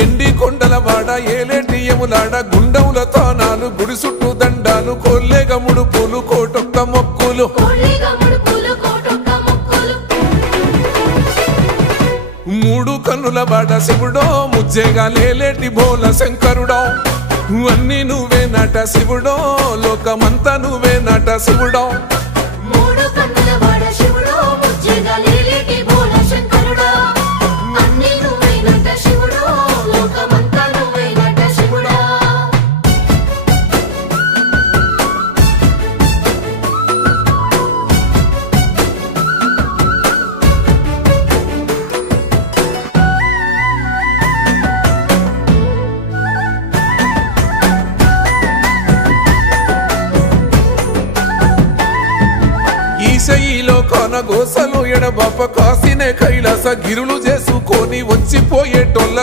ఎండి కొండల వాడ ఏలేటియములాడ గుండముల తానాలు గుడి చుట్టూ దండాలు కొల్లేగ ముడుపులు కోటొక్క మొక్కులు మూడు కన్నుల వాడ శివుడో ముజ్జేగా లేలేటి బోల శంకరుడో అన్ని నువ్వే నట శివుడో లోకమంతా నువ్వే నట శివుడో ఈశయిలో కొనగోసలు ఎడబాప కాసినే కైలాస గిరులు చేసుకొని వచ్చిపోయేటోళ్ళ